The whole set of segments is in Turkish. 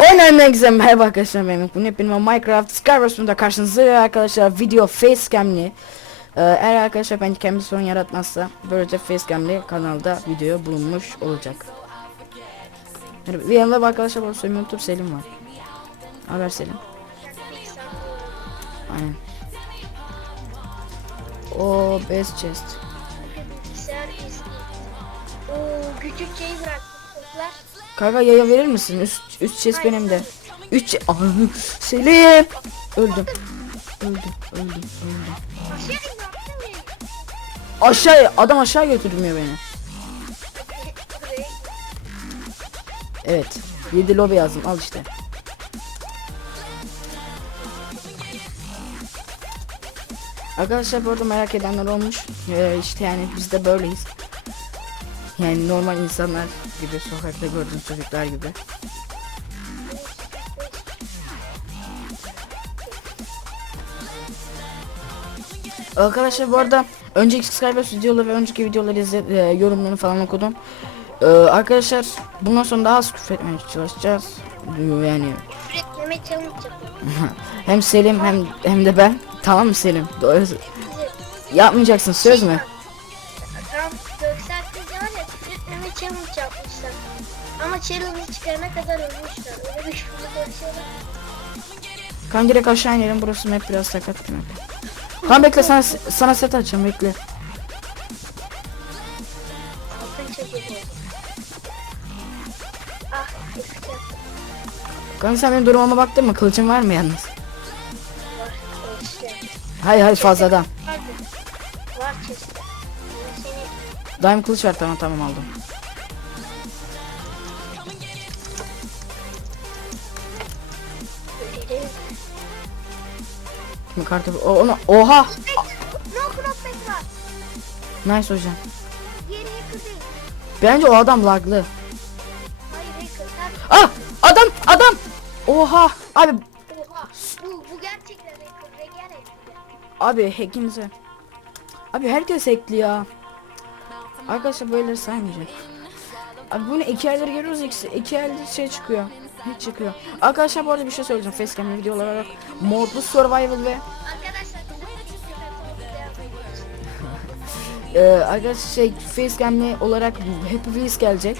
Oynayan herkese merhaba arkadaşlar ben Bugün hepinize Minecraft. Skyverse'da karşınızdayım arkadaşlar video facecam'li. Ee, Eğer arkadaşlar ben kendi sorun yaratmazsa böylece facecam'li kanalda video bulunmuş olacak. Bir yanında arkadaşlar bunu söylemeyi unutup Selim var. Haber Selim? Aynen. O best chest. Oo küçük şeyi bıraktım. Kanka yaya verir misin? Üst, üst chest benim de. Üç Anam, Selim. Öldüm. Öldüm, öldüm, öldüm. Aşağı adam aşağı götürmüyor beni. Evet. 7 lobi yazdım. Al işte. Arkadaşlar bu arada merak edenler olmuş. Ee, işte yani biz de böyleyiz. Yani normal insanlar gibi sokakta gördüğünüz çocuklar gibi. Arkadaşlar bu arada önceki Skybase videoları ve önceki videoları izle, e, yorumlarını falan okudum. Ee, arkadaşlar bundan sonra daha az küfür etmeye çalışacağız. Yani challenge yapıyorum. hem Selim hem hem de ben. Tamam mı Selim? Doğru. Yapmayacaksın söz mü? Ama challenge'ı çıkarana kadar ölmüşler. Öyle bir şurada konuşuyorlar. Kan direkt aşağı inelim. Burası map biraz sakat bir map. Kan bekle sana sana set açacağım bekle. Altın çekiyor. Ah var. Kanka sen benim durumuma baktın mı? Kılıcın var mı yalnız? O işte. Hayır hayır fazladan. Var çeşitli. Seni Daim kılıç var tamam tamam aldım. Kartı o, onu oha. No crossback var. Nice hocam. Yeni hacker değil. Bence o adam laglı. Hayır hacker. Ah adam adam. Oha abi Oha bu, bu gerçekten hacker. Regen abi hackimize. Abi herkes hackli ya. Arkadaşlar böyle saymayacak. Abi bunu iki aydır görüyoruz ikisi. iki aydır şey çıkıyor. Hiç çıkıyor. Arkadaşlar bu arada bir şey söyleyeceğim. Facecam videolar olarak modlu survival ve Arkadaşlar bizim e, arkadaşlar şey facecam'li olarak Happy Wheels gelecek.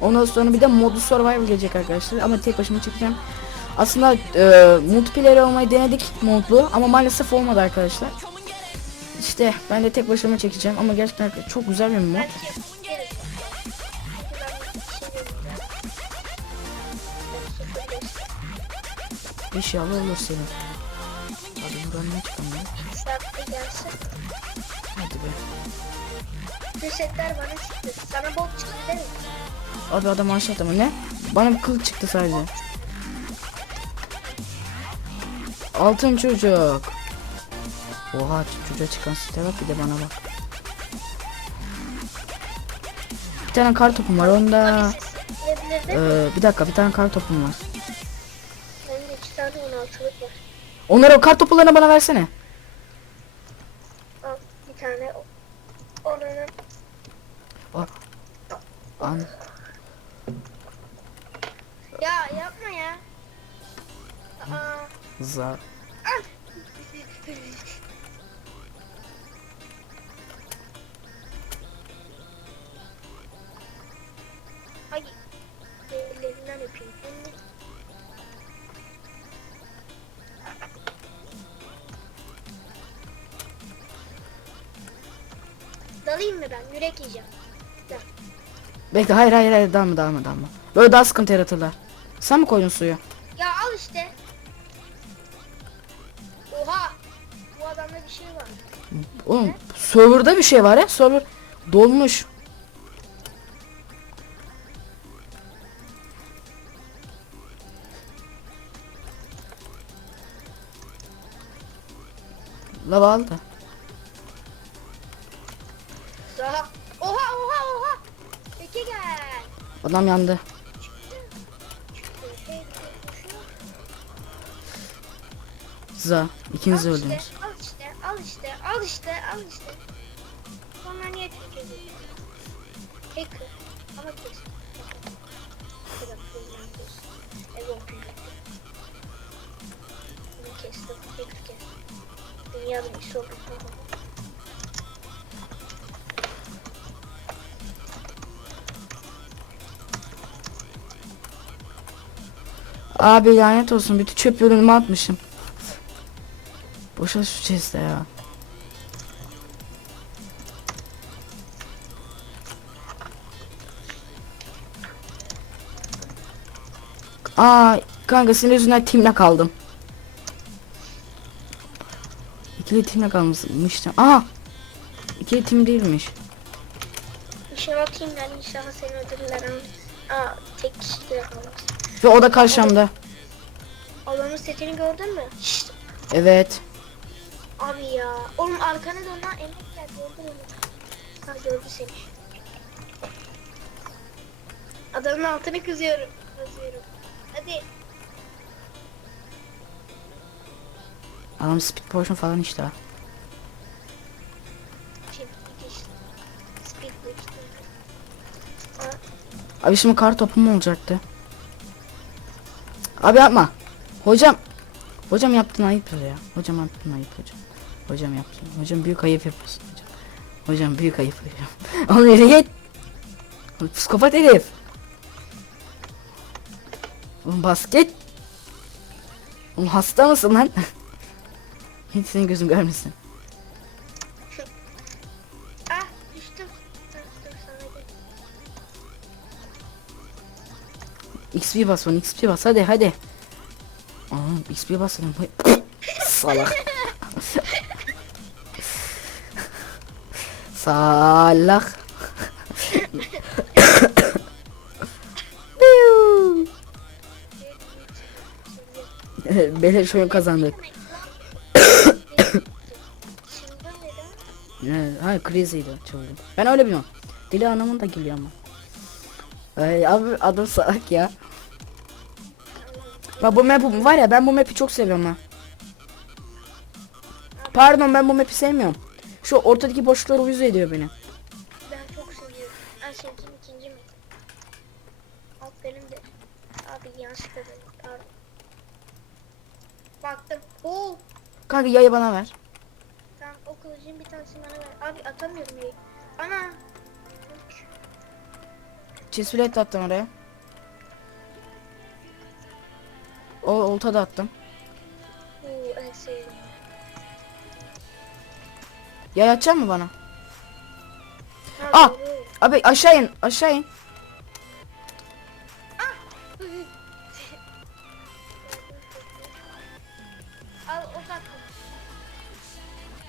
Ondan sonra bir de modlu survival gelecek arkadaşlar. Ama tek başıma çekeceğim. Aslında e, multiplayer olmayı denedik modlu ama maalesef olmadı arkadaşlar. İşte ben de tek başıma çekeceğim ama gerçekten çok güzel bir mod. İnşallah olur senin. Hadi buradan ne çıkamıyor? Saatte gelsin. Hadi be. Setler bana çıktı. Sana bok çıktı değil mi? Abi adam aşağıda mı ne? Bana bir kılıç çıktı sadece. Altın çocuk. Oha çocuğa çıkan site bak bir de bana bak. Bir tane kar topum var onda. Ee, bir dakika bir tane kar topum var. Benim de iki tane 16'lık var. Onları o kar topularını bana versene. Al bir tane o- oranın An Ya yapma ya. Aa, za. Ay. Ellerinden öpeyim. Yürek yiyeceğim. Gel. Bekle hayır hayır hayır dalma dalma dalma. Böyle daha sıkıntı yaratırlar. Sen mi koydun suyu? Ya al işte. Oha. Bu adamda bir şey var. Oğlum serverda bir şey var ya server dolmuş. Lava al Adam yandı. Za ikiniz al işte, öldünüz. Al işte, al işte, al işte, al işte. Sonra niye tek Hacker. Ama kes. Bunu kestim. Hacker kestim. Dünyanın işi oldu. Abi lanet olsun bütün çöp ürünümü atmışım. Boşa şu chest'e ya. Aa kanka senin yüzünden timle kaldım. İkili timle kalmıştım. Aa! İkili tim değilmiş. İşe bakayım ben inşallah seni ödüllerim. Aa tek kişi de kalmış. Ve o da karşımda. Adamın setini gördün mü? Şşt, Evet. abi ya. Oğlum arkana dön lan emekler gördün mü? Ha gördü seni. Adamın altını kızıyorum. Kızıyorum. Hadi. Adam speed potion falan işte. ha. Çift dikiş. Speed işte. Abi şimdi kar topu mu olacaktı? Abi yapma. Hocam. Hocam yaptın ayıp ya. Hocam yaptın ayıp hocam. Hocam yaptın. Hocam büyük ayıp yapıyorsun hocam. Hocam büyük ayıp hocam. Oğlum yürü git. Psikopat herif. Oğlum basket. Oğlum hasta mısın lan? Hiç senin gözün görmesin. XP bas XP bas hadi hadi. Aa XP bas dedim. Salak. Salak. Beleş oyun kazandık. Ha crazy'di çılgın. Ben öyle biliyorum. Dili anlamında geliyor ama. Ay abi adım salak ya. Bak bu map var ya ben bu map'i çok seviyorum ha. Pardon ben bu map'i sevmiyorum. Şu ortadaki boşluklar uyuz ediyor beni. Ben çok seviyorum. En sevdiğim ikinci mi? Alt benim de. Abi yanlışlıkla dedim. Pardon. Baktım. Oo. Kanka yayı bana ver. Tamam o kılıcın bir tanesini bana ver. Abi atamıyorum ya. Ana. De attım oraya. O olta da attım. Oo en sevdiğim. Yay atacak mı bana? Ah! doğru. Abi aşağı in aşağı in. Al o takım.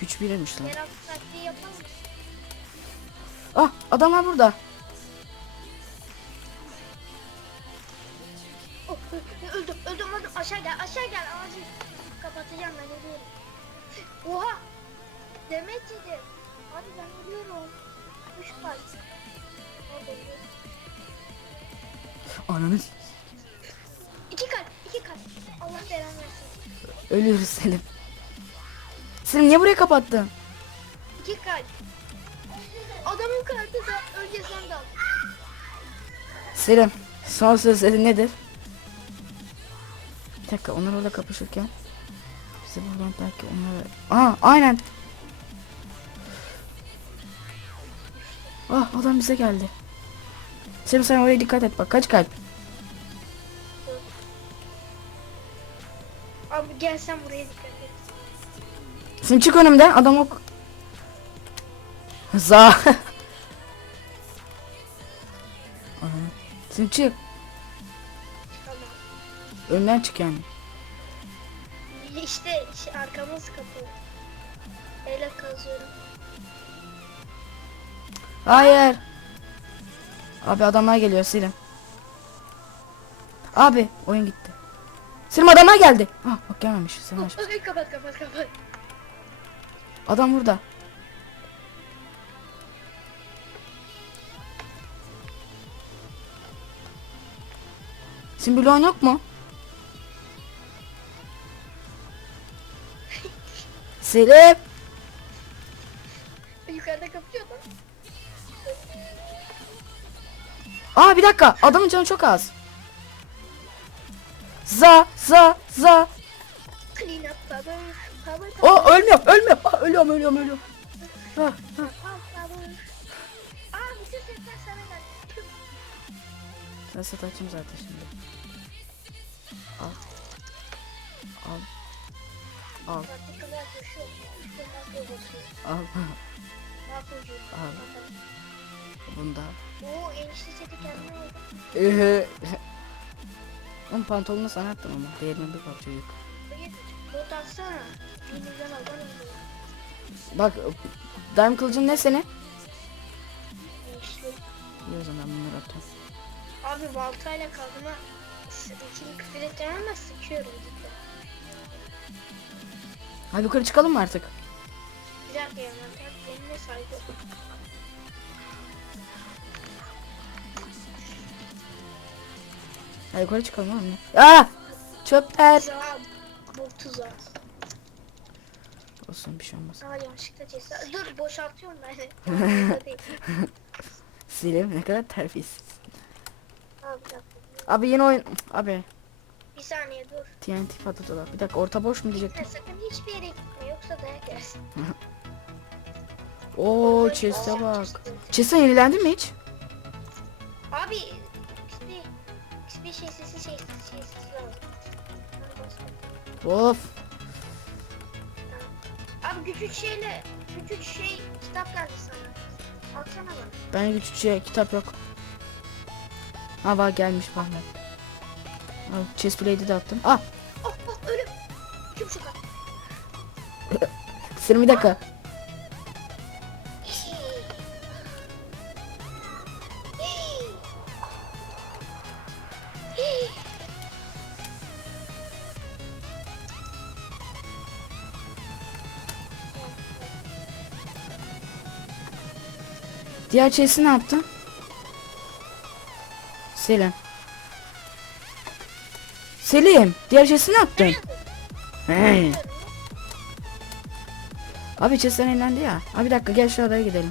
Güç biriymiş lan. Taktiği? Ah adamlar burada. Oha! Demet yedim. Abi ben ölüyorum. Abi ölüyorum. Ananı İki kalp iki kalp. Allah belanı versin. ölüyoruz Selim. Selim niye burayı kapattın? İki kalp. Adamın kalbi de önce sen de al. Selim son sözleri nedir? Bir dakika onlar orada kapışırken bize buradan onları... Aa aynen. Ah adam bize geldi. Selim sen oraya dikkat et bak kaç kalp. Abi gel sen buraya dikkat et. Sen çık önümden adam ok. Za. Sen çık. Önden çık yani. İşte, işte arkamız kapalı. Öyle kazıyorum. Hayır. Abi adamlar geliyor Selim. Abi oyun gitti. Selim adamlar geldi. Ah bak gelmemiş. Aç. Ay, kapat kapat kapat. Adam burada. Bloğun yok mu? Selim. Yukarıda kapıyor lan. Aa bir dakika adamın canı çok az. Za za za. Clean up. Kabul O ölmüyorum ölmüyorum. Ah, ölüyorum ölüyorum ölüyorum. Ah, ah. Aa. Tüh. Ben set açayım zaten şimdi. Al. Al. Al. Al. Al. Bunda. Oo enişte seti kendine aldı. Ehe. Onun pantolonunu sana attım ama. Değerine bir çocuk. Hayır. Bot atsana. Milyon al. Bak. Daim kılıcın ne senin? Enişte. İyi o zaman bunları atıyorum. Abi baltayla kazma ikili küfür edeceğim ama sıkıyorum. Hadi yukarı çıkalım mı artık? Bir dakika ya mantar benimle saygı. Hadi yukarı çıkalım oğlum. Aa! Çöpler. Tuzağı. Bu tuzağı. Olsun bir şey olmaz. Aa yanlışlıkla cesa. Dur boşaltıyorum ben. Silim ne kadar terbiyesiz. Dakika. Abi yeni oyun. Abi Bir saniye dur. TNT patlatılar. Bir dakika orta boş mu diyecektim. sakın hiçbir yere gitme yoksa dayak yersin. Oo chest'e bak. Chest'e yenilendi mi hiç? Abi XP XP lazım. Hadi başla. Of. Abi küçük şeyle küçük şey kitap geldi sana. Atsana bana. Ben küçük şey kitap yok. Ha var gelmiş bak. Chest plate'i de attım. Ah Oh oh ölüm. Kim şu kadar? bir dakika. Diğer chest'i ne yaptın? Selim. Selim, diğer chest'i ne yaptın? Abi chest'ten eğlendi ya. Abi bir dakika gel şu adaya gidelim.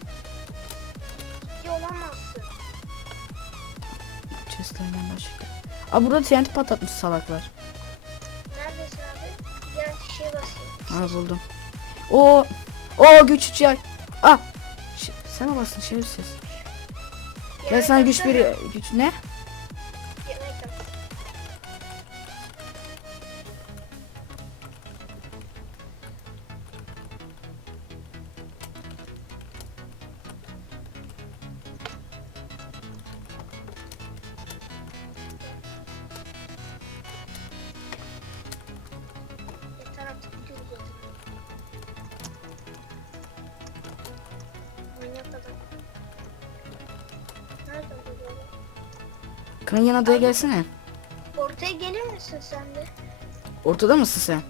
Ciddi olamazsın. Chest'lerinden başka. Abi burada TNT patlatmış salaklar. Neredesin abi? Gel şey basayım. Buldum. O o güç yay. Ah. Ş- Sen bastın şerefsiz. Ben sana güç bir güç ne? Kanyon adaya gelsene. Ortaya gelir misin sen de? Ortada mısın sen?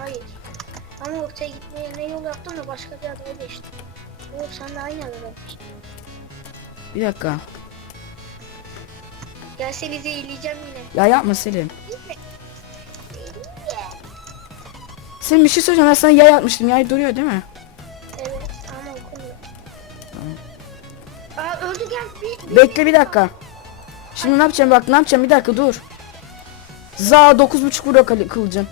Hayır. Ama ortaya gitmeye ne yol yaptım da başka bir adaya geçtim. Oo sen de aynı adada. Bir dakika. Gel seni zehirleyeceğim yine. Ya yapma Selim. Gitme. Selim bir şey söyleyeceğim. Ben sana yay atmıştım. Yay duruyor değil mi? Evet ama okumuyor. Aa öldü gel. Bir, bir- Bekle bir dakika. Şimdi ne yapacağım bak ne yapacağım bir dakika dur. Za 9.5 vuruyor kılıcın.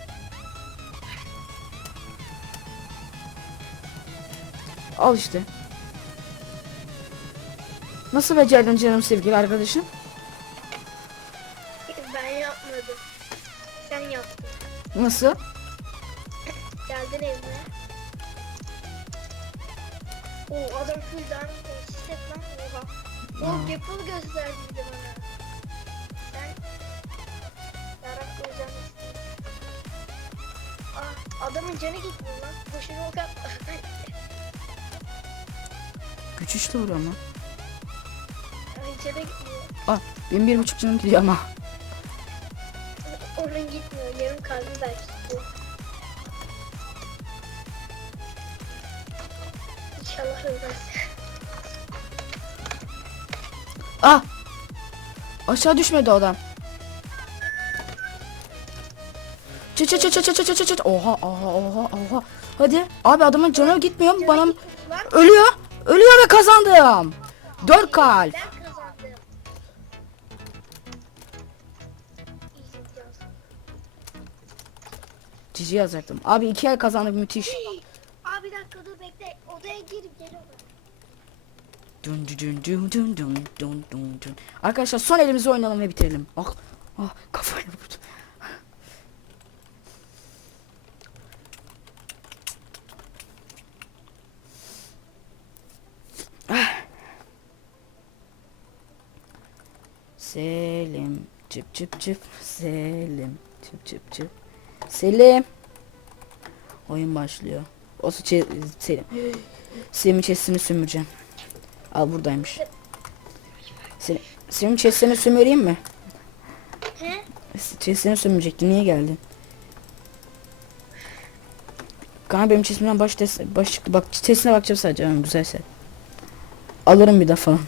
Al işte. Nasıl becerdin canım sevgili arkadaşım? Ben yapmadım. Sen yaptın. Nasıl? Geldin evine. Oo adam full diamond konsistet lan oha. O. Gapple gösterdi bana. Adamın canı gitmiyor lan. Boşuna ok atma. Güç üçlü vuruyor ama. Ay canı gitmiyor. Ah benim bir buçuk canım gidiyor ama. Onun gitmiyor. Yarım kalbi belki. İnşallah ölmez. Ah! Aşağı düşmedi adam. Çıt çıt çıt çıt çıt çıt çıt. Oha oha oha oha. Hadi. Abi adamın canı gitmiyor mu? Bana ölüyor. Ölüyor ve kazandım. Dört kalp. Cici yazacaktım. Abi iki el kazandık müthiş. Abi dakika dur bekle. Odaya girip geliyorum. Dun dun dun dun dun dun dun. Arkadaşlar son elimizi oynayalım ve bitirelim. Ah, ah çıp çıp Selim çıp çıp çıp Selim Oyun başlıyor. O çe Selim Selim'in chestini sömüreceğim. Al buradaymış. Selim, Selim'in sömüreyim mi? He? Chestini sömürecektim. Niye geldin? Kanka benim chestimden baş, des, baş çıktı. Bak chestine bakacağım sadece. Ha, güzelse. Alırım bir defa.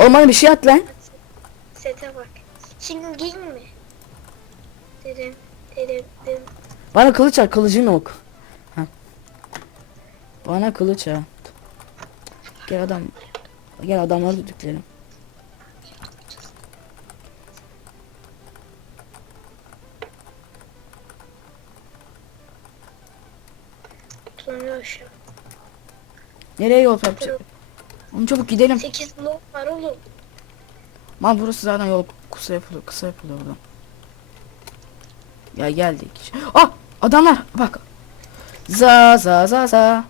Oğlum bana bir şey at lan. Sete bak. Şimdi giyin mi? Dedim. Dedim. Dedim. Bana kılıç at. Kılıcın yok. Ha. Bana kılıç at. Gel adam. Gel adamları düdüklerim. Tutunuyor. Nereye yol yapacak? Oğlum çabuk gidelim. 8 blok var oğlum. Lan burası zaten yol kısa yapılıyor, kısa yapılıyor buradan. Ya geldik. Ah! Adamlar bak. Za za za za.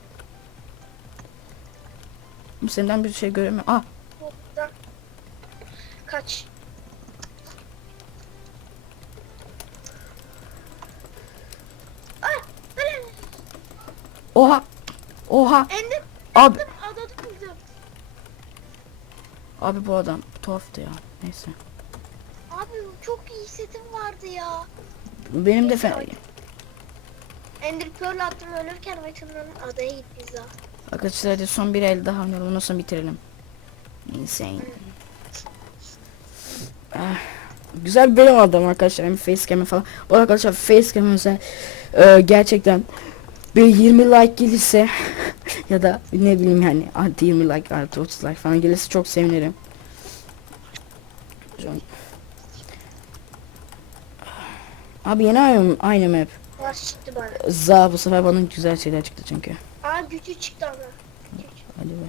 Senden bir şey göremiyorum. Ah! Kaç. Öyle. Oha! Oha! Endim. Abi! Abi bu adam tuhaftı ya. Neyse. Abi çok iyi setim vardı ya. Benim de fena. Ender Pearl attım ölürken Metin'in adaya gitti za. Arkadaşlar hadi son bir el daha oynayalım. Ondan sonra bitirelim. Insane. Ah, güzel bir bölüm aldım arkadaşlar. Hem facecam'e falan. Bu arkadaşlar facecam özel e, gerçekten bir 20 like gelirse ya da ne bileyim yani artı 20 like artı 30 like falan gelirse çok sevinirim. Şu an- Abi yeni aynı, aynı map. Baş çıktı bana. Za bu sefer bana güzel şeyler çıktı çünkü. Aa gücü çıktı ama. Hadi be.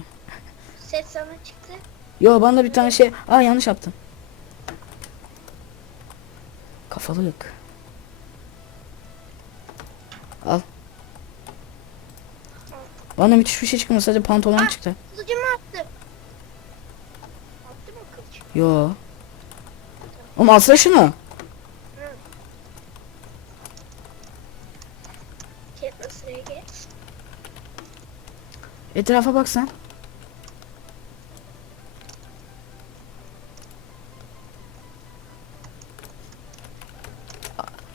Set sana çıktı. Yo bana da bir tane şey. Aa yanlış yaptım. Kafalık. Al. Bana müthiş bir şey çıkmadı sadece pantolon çıktı. Kılıcımı attım. Attım mı kılıç? Yo. Oğlum alsana şunu. Etrafa bak sen.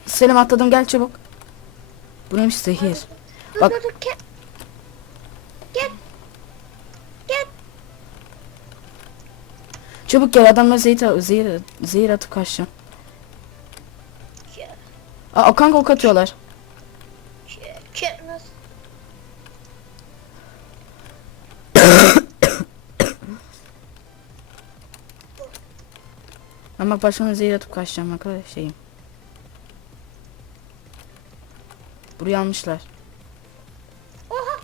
Selim atladım gel çabuk. Bu neymiş zehir. Dur Bak. dur dur. Cat. Gel. Gel. Çabuk gel adamlar zehir, zehir, zehir atıp kaçacağım. Aa kanka ok atıyorlar. Ben bak başıma zehir atıp kaçacağım arkadaş şeyim. Burayı almışlar. Oha.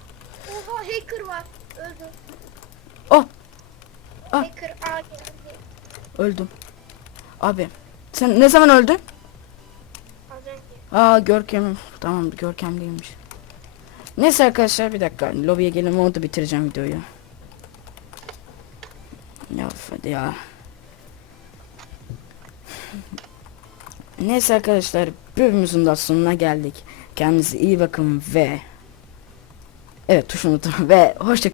Oha hacker var. Öldü. Oh. Ah. Hacker A geldi. Öldüm. Abi. Sen ne zaman öldün? Az önce. Aa Görkem. Tamam Görkem değilmiş. Neyse arkadaşlar bir dakika. Lobiye gelin orada bitireceğim videoyu. Ya hadi ya. Neyse arkadaşlar bölümümüzün de sonuna geldik. Kendinize iyi bakın ve Evet tuşunu unuttum ve hoşça